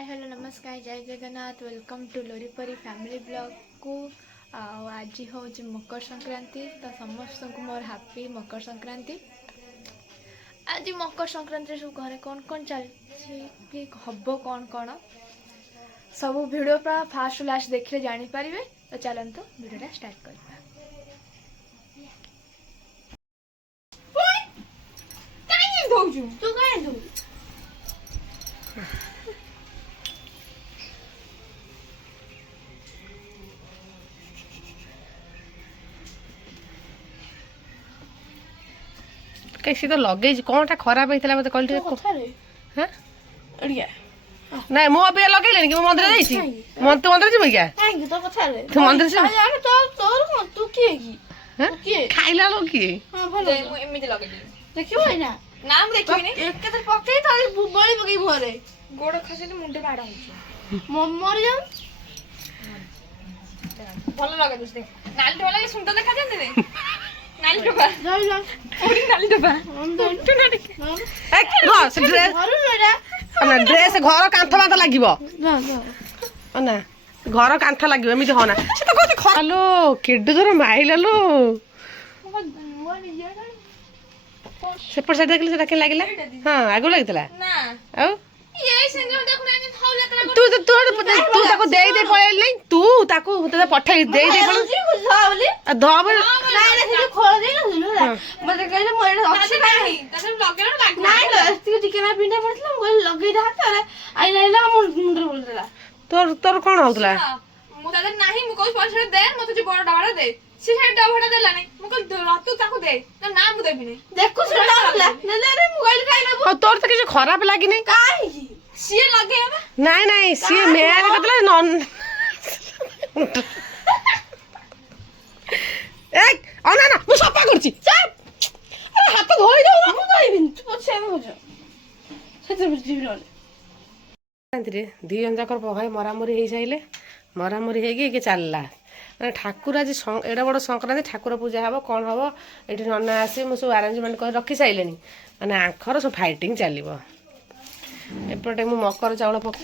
हाय hello नमस्कार जय Jagannath welcome to Loripari family blog को आज हूँ मकर संक्रांति तो समस्त को मोर हैप्पी मकर संक्रांति। आज मकर संक्रांति सब घरे कौन कौन चलती हम कौन कौन सब वीडियो पर फास्ट लास्ट देखिले जानी पारिबे। तो चलते वीडियोटा स्टार्ट करबा। तू काहे दो कैसे तो लगे कौनटा खराब होता मत कहली हाँ ना मु अब लगे कि मंदिर जाइए मंदिर जी क्या तू मंदिर खाइला लोग किए देखियो ना नाम देखिबी ने एक के पक्के थाली बळी पकई भरे गोड़ खसेले मुंडे बाडा हो मर जा भलो लगे दुस देख नाली टोला के सुंदर देखा जाते रे नाली टोपा जाई जा पूरी नाली टोपा टू ना एक रो से ड्रेस ना ड्रेस घर कांथ माथ लागिबो जा जा ना घर कांथ लागिबो एमिति होना से तो कहते खलो केड जोर माइला लो सेपट साइड देखले सेटा के लागिला हां आगो लागितला ना औ ये सिंगल देखु ना हाउ यात्रा तू ताको देई दे पळेल नहीं तू ताको ते पठाई देई दे पळेल आ धब नाही ना खोल दे ना मते कहले मोर अच्छी नाही तसे लगेला लाग नाही लस्ती टिके ना पिंडा पडतला मोर लगेई दे हाथ आई लाइला मुंडर बोलला तोर तोर कोन होतला मु दादा नाही मु कोई पैसा दे मते जे बड़ डाबा दे से साइड डाबा देला नहीं मु को रातू ताको दे ना नाम मु देबी नहीं देखु से डाबला ले रे मोबाइल खाइ ना तोर तो किछ खराब लागी नहीं काई सीए लगे हबे नहीं नहीं सीए मेरे कतला नॉन एक अना ना मु सफा करछि चप अरे हाथ धोई दो मु धोइबिन तू पछे हम हो सेते बुझिबि रे रे दी जन जाकर पहाय मरामरी हे साइले मरामरी हे के चलला माने ठाकुर आज एडा बड़ संक्रांति ठाकुर पूजा हबो कोन हबो एठी नन्ना आसे मु सब अरेंजमेंट कर रखी साइलेनी माने आखर सब फाइटिंग चलिबो एपटे मु मकर चावल पक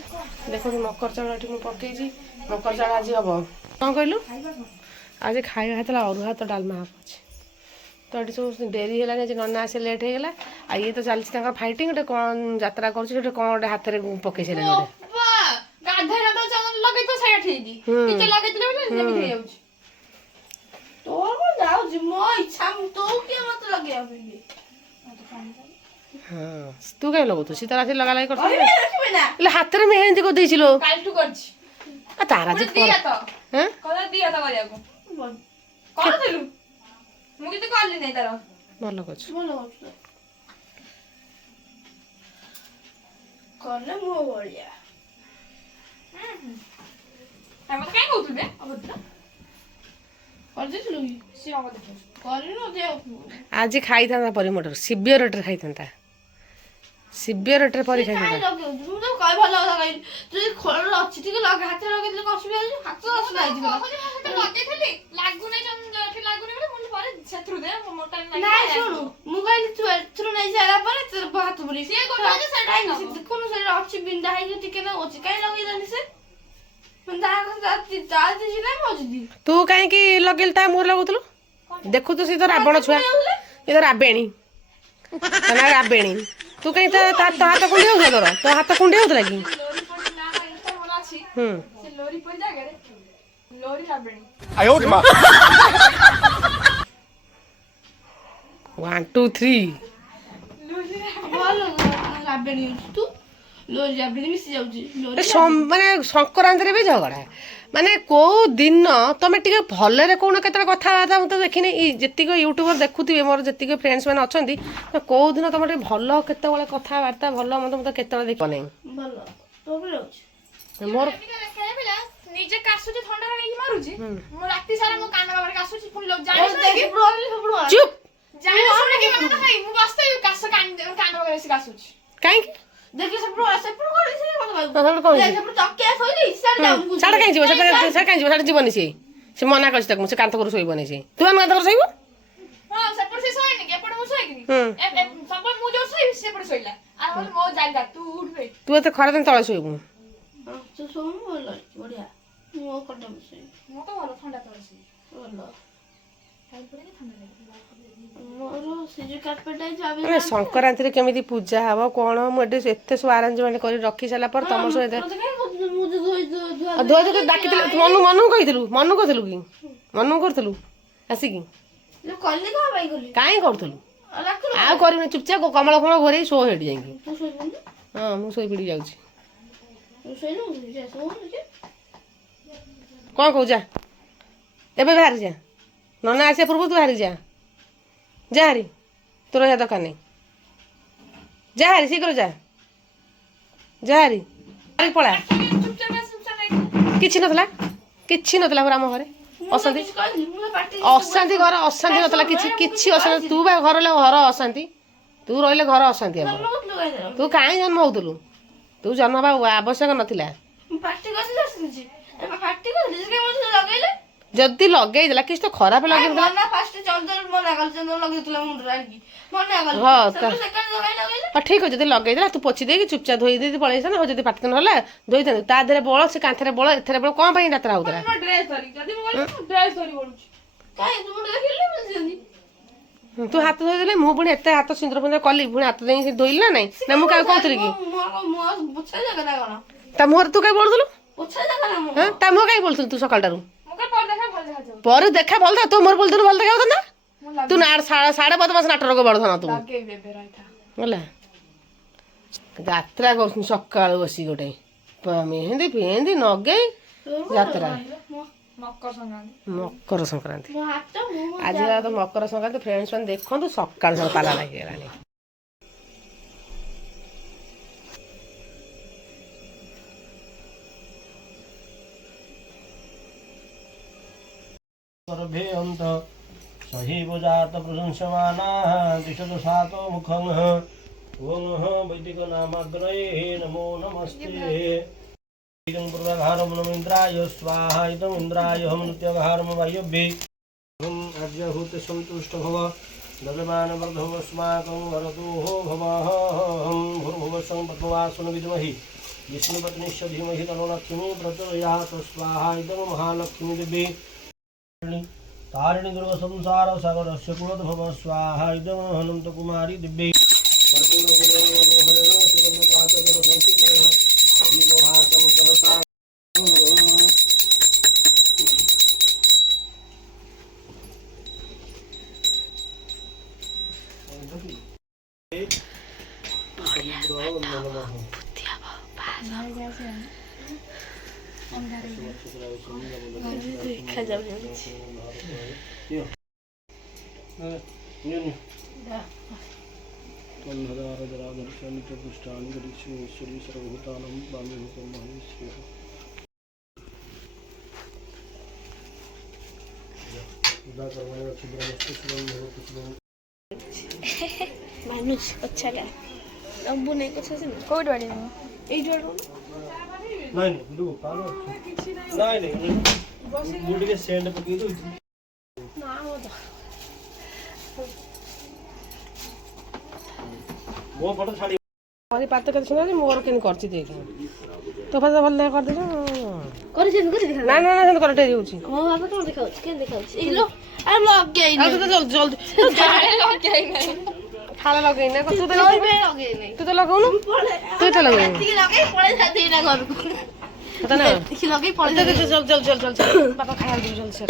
देखो मकर चावल एठी मु पकेई छी मकर चावल आज हबो कोन कहलु आज खाଇବା हेतला अरुहा तो डालमा हबो तो एठी सब देरी होला जे नन्ना आसे लेट हे गेला आ ये तो चलछि ताकर फाइटिंग एटे कोन यात्रा करछि एटे कोन हाथ रे पकेई छले गाधे ना तो चलन लगे तो साइड ठेदी नीचे लगे दिले बोले जेमी हे जाउछ तोर को जाउ जी मो इच्छा तो के मत लगे अबे हां तू काय लगो तू सीता राशि लगा लाई करछ अरे देखबे ना ले हाथ रे मेहंदी को देइछिलो काल टू करछि आ तारा जे दिया तो हैं कदा दिया तो करिया को कोन दिलु मु किते करली नै तारो भलो करछ करले मो बढिया हम तो काय कहतु बे अबद्र कर दिलु सी अबद्र कर न दे आज खाई था परी मोटर सिवियर रेट खाई था सिवियर रेट परी खाई था मु तो काय भलो लगा तू खोल अछि ठीक लगा हाथ लगे दिले कसबे हाथ असला आइ दिले लगे थली लागु नै जन लागु नै बोले मुल पारे छत्रु दे मोटर नै नाही सुनु मोबाइल थ्रू नै जाला पारे तेरे बात बोली से कोन जे सेटा कोन से अछि बिंदा है ठीक ना अछि काय लगे जानि से मन दादी जी नै मौजूदी तू काहे की लगेल ता मोर लगुतलु देखु तो सी तो रावण छुआ ये तो राबेणी ना राबेणी तू कहीं तो हाथ कुंडी होता तोर तो हाथ कुंडी होता कि लोरी पर जा रे लोरी राबेणी आयो रे मां 1 2 3 लोरी राबेणी तू लोरी राबेणी मिस जाउजी लोरी माने संक्रांति रे भी झगड़ा माने को दिन तमे टिके भले रे कोन केतरा कथा बाता मते देखिने जतिक यूट्यूबर देखुथिबे मोर जतिक फ्रेंड्स माने अछंती को दिन तमे टिके भलो केते बेले कथा बार्ता भलो मते केते बेले देखो नै भलो तो भी रहउछ मोर निजे कासुची ठंडा रे मारुची मो राती सारा मो कान बाबा कासुची पुन लोग जानि सुने चुप जानि सुने के मन खाई मु बसते कास कान बाबा से कासुची काई देखि से प्रो कर से मत तो कोन देखि प्रो तकिया सोइली सर डाउन साडा काई जीव साडा जीवनी से मना करछ तक से कांत कर सोइबनी से तू कांत कर सोइबो हां से पर से सोइनी के पड मु सोइनी सब मु जो सोइ से पर सोइला आ मो जागा तू उठ बे तू तो खरा दिन तळे सोइबो ତୁ ଶୋଉନୁ ଭଲ ଅଛି ବଢିଆ ମୋ ଖଟ ବସେଇ ମୁଁ ତ ଭଲ ଥଣ୍ଡା ତ ଅଛି ଭଲ ଖାଇପଡ଼ିକି ଥଣ୍ଡା ଲାଗେ ମୋର ସେ ଯୋଉ କାର୍ପେଟ ଚାବି ମାନେ ସଂକ୍ରାନ୍ତିରେ କେମିତି ପୂଜା ହବ କ'ଣ ମୁଁ ଏଠି ଏତେ ସବୁ ଆରେଞ୍ଜମେଣ୍ଟ କରି ରଖି ସାରିଲା ପରେ ତମ ସହିତ ଧୁଆ ଧୁଆ ଡାକିଥିଲେ ମନକୁ କହିଥିଲୁ ମନକୁ କହିଥିଲୁ କି ମନକୁ କରିଥିଲୁ ଆସିକି କଲି କଣ ପାଇଁ କଲି କାହିଁ କରୁଥିଲୁ ଆଉ କରିବୁନି ଚୁପଚାପ କମଳ ଫମଳ ଘୋରେଇ ଶୋ ହେଠି ଯାଇକି ତୁ ଶୋଇବୁନି ହଁ ମୁଁ ଶୋଇପଡ଼ି ଯାଉଛି ତୁ ଶୋଇନୁ କ'ଣ କହୁଛ ଏବେ ବାହାରି ଯା ନନା ଆସିବା ପୂର୍ବରୁ ତୁ ବାହାରି ଯା ଯା ହାରି ତୋର ରହିବା ଦରକାର ନାହିଁ ଯା ହାରି ଶୀଘ୍ର ଯା ହାରି ପଳା କିଛି ନଥିଲା ପୁରା ଆମ ଘରେ ଅଶାନ୍ତି ଘର ଅଶାନ୍ତି ନଥିଲା କିଛି ଅଶାନ୍ତି ତୁ ବା ଘର ଅଶାନ୍ତି ତୁ ରହିଲେ ଘର ଅଶାନ୍ତି ଆମର ତୁ କାହିଁ ଜନ୍ମ ହଉଥିଲୁ ତୁ ଜନ୍ମ ହେବା ଆବଶ୍ୟକ ନଥିଲା ଯଦି ଲଗେଇଦେଲା କିଛି ତ ଖରାପ ଲଗେଇଦେଲା ହଁ ଠିକ ଅଛି ଯଦି ଲଗେଇଦେଲା ତୁ ପୋଛି ଦେଇକି ଚୁପଚାପ ଧୋଇ ଦେଇକି ପଳେଇ ଆସିନା ହଉ ଯଦି ପାଟି ହେଲା ଧୋଇଥାନ୍ତୁ ତା ଦେହରେ ବଳ ସେ କାନ୍ଥରେ ବଳ ଏଥିରେ ବଳ କ'ଣ ପାଇଁ ଯାତ୍ରା ହଉଥିଲା ତୁ ହାତ ଧୋଇଦେଲେ ମୁଁ ପୁଣି ଏତେ ହାତ ସିନ୍ଦୁର ଫିନ୍ଦୁର କଲି ପୁଣି ହାତ ଦେଇକି ଧୋଇଲି ନା ନାଇଁ ନା ମୁଁ କାହାକୁ କହୁଥିଲି କି ତା ମୁହଁରେ ତୁ କାହିଁ ବୋଳୁଥିଲୁ ତା ମୁହଁ କାହିଁ ବୋଳୁଥିଲୁ ତୁ ସକାଳଟାରୁ ପରେ ଦେଖା ଭଲ ତୁ ମୋର ବୋଲଥିଲୁ ଭଲ ଦେଖା ହଉଥିଲା ତୁ ସାଢେ ବଦମାସ ନାଟକ ବଳଧନ ତୁ ହେଲା ଯାତ୍ରା କରୁଛୁ ସକାଳୁ ବସି ଗୋଟେ ମେହେନ୍ଦି ଫେହେନ୍ଦି ନଗେଇ ଯାତ୍ରା ମକର ସଂକ୍ରାନ୍ତି ଆଜି ତ ମକର ସଂକ୍ରାନ୍ତି ଫ୍ରେଣ୍ଡସ୍ ମାନେ ଦେଖନ୍ତୁ ସକାଳୁ ସକାଳୁ ପାଲା ଲାଗିଗଲାଣି सही जात प्रशंसमाना दिशत सातो मुखं ओं वैदिक नामाग्रये नमो नमस्ते इदं पूर्वघारं नमिन्द्राय स्वाहा इदं इन्द्राय हम नित्यघारं वायव्ये अद्यहूत सन्तुष्ट भव भगवान् वर्धवस्माकं वरदोः भवः भूर्भुवस्सं पद्मवासुन विद्महि विष्णुपत्नीश्च धीमहि तन्नो लक्ष्मी प्रचोदयात् स्वाहा इदं महालक्ष्मी देवी तारिणी दुर्ग संसार सागर से कुलोद्भव स्वाहा इदं अनंत कुमारी दिव्यै मानुष अच्छा लगा अब्बू नहीं कुछ ऐसे कोई डोड़ी नहीं एक जोड़ो नहीं दो पालो नहीं गुड के सेंड पकी दो ना वो तो वो फोटो छाड़ी हमारी पात केते सुना मोर केन करछि देख तो पात भल कर दे कर दिखा ना ना ना सेन करटे होछि हो बाबा कौन दिखाओ के दिखाओ ए लो अरे लग गई आ तो जल्दी जल्दी लग गई नहीं खाला लगई ना तू तो लग गई नहीं तू तो लगाउनु तू तो लगाउनु ठीक लगे पड़े जाते ना घर को पता ना ठीक लगे पड़े चल चल चल चल चल बाबा खाया दे चल चल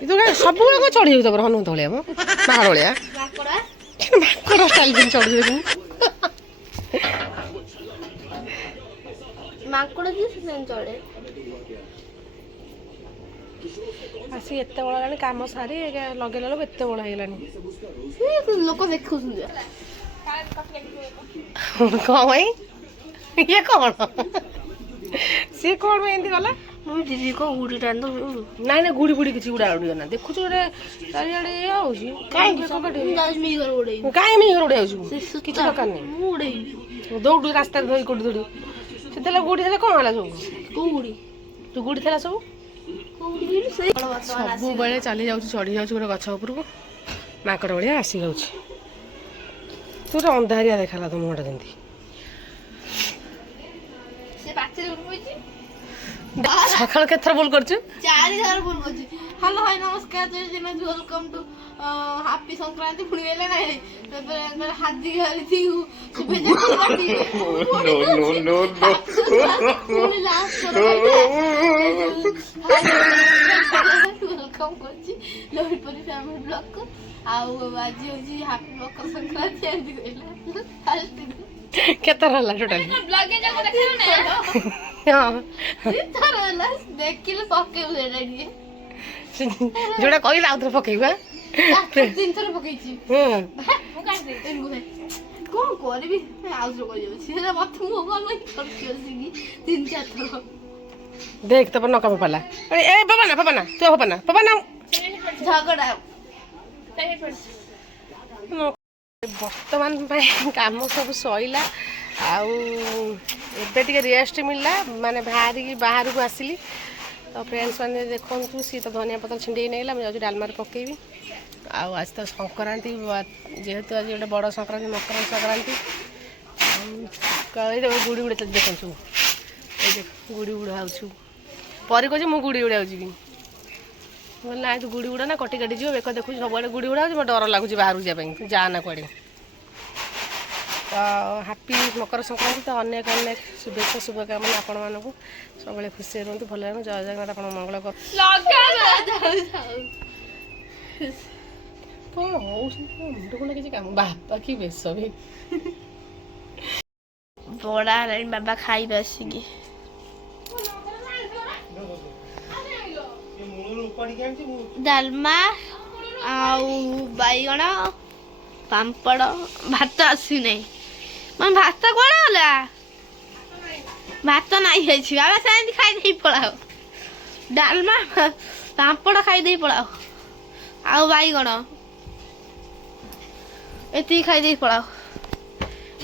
तू का सब को चढ़ी हो तबर हनु तळिया मो बाहर ओलिया माकड़ा माकड़ा स्टाइल दिन चढ़ी दे माकड़ा जी से चढ़े आसी एते बड़ लानी काम सारी लगेला लोग एते बड़ हेलानी लोक देखु सुन कौन भाई ये कौन सी कौन में एंती गला मम्मी दीदी को गुड़ी टान दो नाई ना गुड़ी गुड़ी किछि उड़ा उड़ी ना देखु रे चारियाडे आउछि काई ककटे दास मी घर उड़े काई मी घर उड़े आउछु किछि दरकार नै उड़े दौड़ रास्ता धोई कोड धोड़ी सेतेला गुड़ी थला कोन होला सब को गुड़ी तू गुड़ी थला सब को गुड़ी से सब बेले चली जाउछु चढ़ी जाउछु गोटे गछ उपरको माकड़ भलिया आसी जाउछि तू रे अंधारिया देखाला तो मोटा जंती ସେ ପାଚେରୀ ଉଠି ପଇଛି ସକାଳୁ କେତେଥର ଭୁଲ କରୁଛୁ? 4 ଥର ଭୁଲ କରୁଛି। ହ୍ୟାଲୋ ହାଇ ନମସ୍କାର ଜୟ Jagannath welcome to happy Sankranti ପୁଣି ଗଲେ ନାହିଁ ଏବେ ହାଜି ଘାଲିଛି ଶୁଭେଚ୍ଛା କାଟି ପୁଣି ଲାଷ୍ଟ ୱେଲକମ୍ କରୁଛି ଲୋହିପରି ଫ୍ୟାମିଲି ବ୍ଲଗକୁ। ଆଉ ଆଜି ହଉଛି ହାପି ମକର ସଂକ୍ରାନ୍ତି ଏମିତି କହିଲା ଫାଷ୍ଟ କେତେଥର ହେଲା ଟୋଟାଲି? ବ୍ଲଗେ ଯାକ ଦେଖିଲ ନା ହଁ ଦିଥର ହେଲା ଦେଖିଲେ ପକେଇବୁ ସେଇଟା ଟିକେ ଯୋଉଟା କହିଲା ଆଉ ଥରେ ପକେଇବା। 3 ଥର ପକେଇଛି ହଁ ମୁଁ କାଟିଦେବି କଣ କରିବି ଆଉ ଥରେ କହିଯାଉଛି ସେଟା ମତେ ମୁଁ ଭଲ କରୁଛି ବସିକି 3-4 ଥର ଦେଖ ତମ ନକା ଫୋପାଲା। ଏ ପବନା ପବନା ତୁ ପବନା ପବନା ଝଗଡା ବର୍ତ୍ତମାନ ପାଇଁ କାମ ସବୁ ସଇଲା ଆଉ ଏବେ ଟିକେ ରେଷ୍ଟ ମିଳିଲା ମାନେ ବାହାରକୁ ଆସିଲି ତ ଫ୍ରେଣ୍ଡସ୍ ମାନେ ଦେଖନ୍ତୁ ସିଏ ତ ଧନିଆ ପତ୍ର ଛିଣ୍ଡେଇ ନେଇଗଲା ମୁଁ ଯାଉଛି ଡାଲମାରେ ପକେଇବି। ଆଉ ଆଜି ତ ସଂକ୍ରାନ୍ତି ଯେହେତୁ ଆଜି ଗୋଟେ ବଡ଼ ସଂକ୍ରାନ୍ତି ମକର ସଂକ୍ରାନ୍ତି ଆଉ ଗୁଡ଼ି ଉଡ଼ା ଦେଖନ୍ତୁ ଏଇ ଦେଖ ଗୁଡ଼ି ଉଡ଼ା ହେଉଛୁ ପରେ କହୁଛି ମୁଁ ଗୁଡ଼ି ଉଡ଼ାକୁ ଯିବି ବୋଲେ ନାଇଁ ତୁ ଗୁଡ଼ି ଉଡ଼ା ନା କଟି କାଟି ଯିବ ବେକ ଦେଖୁଛି ସବୁଆଡ଼େ ଗୁଡ଼ି ଉଡ଼ା ହେଉଛି ମୋତେ ଡର ଲାଗୁଛି ବାହାରକୁ ଯିବା ପାଇଁ ତୁ ଯା ନା କୁଆଡ଼େ। ତ ହାପି ମକର ସଂକ୍ରାନ୍ତି ତ ଅନେକ ଅନେକ ଶୁଭେଚ୍ଛା ଶୁଭକାମନା ଆପଣମାନଙ୍କୁ ସବୁବେଳେ ଖୁସି ରୁହନ୍ତୁ ଭଲ ରୁହନ୍ତୁ ଜୟ ଜଗନ୍ନାଥ ଆପଣ ମଙ୍ଗଳ କର। କ'ଣ ହେଉଛି ମୁଣ୍ଡ ଫୁଣ୍ଡ କିଛି କାମ ବାପା କି ବେଶ ବି ବଡ଼ା ହେଲାଣି ବାବା ଖାଇବେ ଆସିକି ଡାଲମା ଆଉ ବାଇଗଣ ପାମ୍ପଡ଼ ଭାତ ଆସିନାହିଁ ମାନେ ଭାତ କୁଆଡ଼େ ଗଲା ଭାତ ନାହିଁ ହେଇଛି ବାବା ସେମିତି ଖାଇଦେଇ ପଳାଅ ଡାଲମା ପାମ୍ପଡ଼ ଖାଇଦେଇ ପଳାଅ ଆଉ ବାଇଗଣ ଏତିକି ଖାଇଦେଇ ପଳାଅ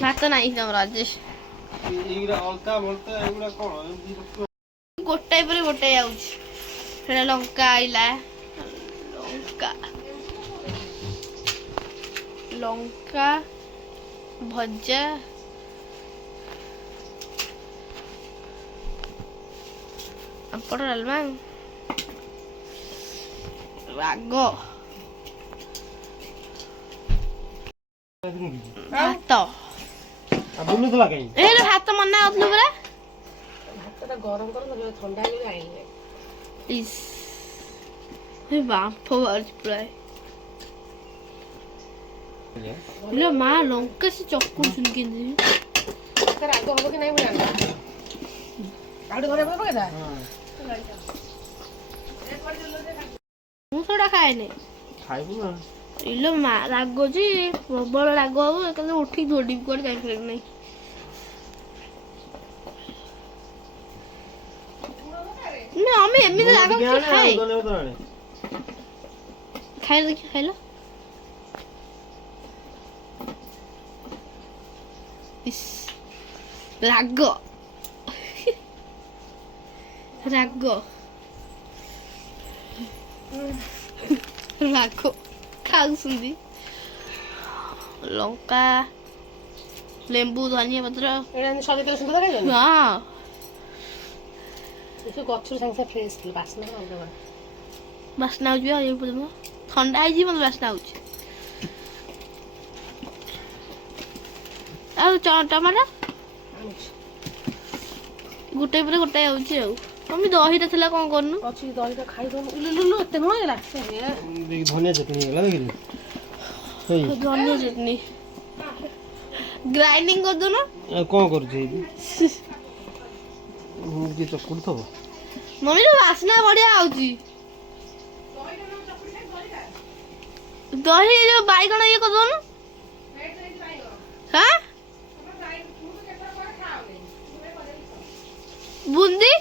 ଭାତ ନାହିଁ ତମର ଆଜି ଗୋଟାଏ ପରେ ଗୋଟାଏ ଆଉଛି ସେଟା ଲଙ୍କା ଆଇଲା ଲଙ୍କା ଭଜା ପାମ୍ପଡ଼ ଡାଲମା ରାଗ ଭାତ ବୁଲୁଥିଲା କାଇଁ ଏ ଭାତ ମନା କରୁଥିଲୁ ପରା ଭାତଟା ଗରମ କର ଥଣ୍ଡା ହେଇଗଲେ ଆଣିଲେ ଇସ୍ ବାମ୍ଫ ବାହାରୁଛି ପ୍ରାୟ ମା ଲଙ୍କା ସେ ଚକୁଛନ୍ତି କେମିତି ରାଗ ହବ କି ନାହିଁ ମୁଁ ଜାଣିନି ଆଉ ଗୋଟେ ଘରେ ପକେଇଦା ମୁଁ ସେଟା ଖାଏନି ଖାଇବୁ ନା ଇଲୋ ମା ରାଗୁଛି ପ୍ରବଳ ରାଗ ହବ ଏକାଥରେ ଉଠିକି ଦୌଡ଼ିବି କୁଆଡ଼େ ଯାଇପାରିବି ନାହିଁ ନା ଆମେ ଏମିତି ରାଗ ଖାଏ ଖାଇଲ ଦେଖି ଖାଇଲ ରାଗ ରାଗ ରାଗ ଖାଉଛନ୍ତି ଲଙ୍କା ଲେମ୍ବୁ ଧନିଆ ପତ୍ର ଏଇଟା ସଜେଇଦେଲେ ସୁନ୍ଦର ଖାଇଛନ୍ତି ହଁ ଗଛରୁ ସାଙ୍ଗେ ସାଙ୍ଗେ ଫ୍ରେଶ୍ ବାସ୍ନା ଅଲଗା ବାସ୍ନା ହଉଛି ଥଣ୍ଡା ହେଇଛି ମତେ ବାସ୍ନା ହଉଛି ଆଉ ଟମାଟୋ ଗୋଟେ ପରେ ଗୋଟେ ଆଉଛି ଆଉ ମମି ଦହିଟା ଥିଲା କ'ଣ କରୁନୁ ଅଛି ଦହିଟା ଖାଇଦେବୁ ଏତେ ନୁହଁ ହେଲା ଧନିଆ ଚଟଣି ହେଇଗଲା ଦେଖିଲି ଧନିଆ ଚଟଣି ଗ୍ରାଇଣ୍ଡିଙ୍ଗ କରିଦେଉନ ଆଉ କ'ଣ କରୁଛି କିଏ ଚକୁଡ଼ି ଥବ ମମି ବାସ୍ନା ବଢିଆ ଆଉଛି ଦହି ଯୋଉ ବାଇଗଣ ଇଏ କରିଦେଉନୁ ହଁ ବୁନ୍ଦି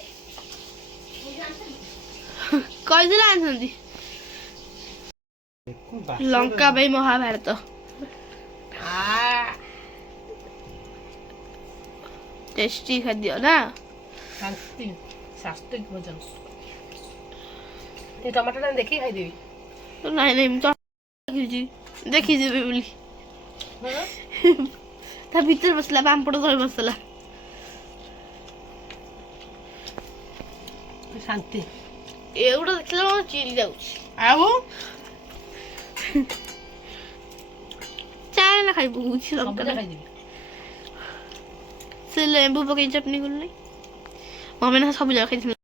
କହିଥିଲେ ଆଣିଛନ୍ତି ଲଙ୍କା ପାଇଁ ମହାଭାରତ टेस्टी खाद्य ना ଶାନ୍ତି ସାତ୍ତ୍ୱିକ ଭୋଜନ ଏ ଟମାଟୋଟା ଦେଖିକି ଖାଇଦେବି ନାଇଁ ନାଇଁ ମୁଁ ଦେଖିଛି ଦେଖିଯିବି ବୋଲି ତା ଭିତରେ ବସିଲା ପାମ୍ପଡ଼ ତଳେ ବସିଲା ଶାନ୍ତି। ଏଗୁଡ଼ା ଦେଖିଲା ବେଳକୁ ଚିରି ଯାଉଛି। ଆଉ ଚାଏ ନା ଖାଇବୁ କିଛି ସବୁଟା ଖାଇଦେବି। ସେ ଲେମ୍ବୁ ପକେଇ ଚଟଣି କରୁନି ମମି ନା ସବୁ ଯାକ ଖାଇଥିଲି।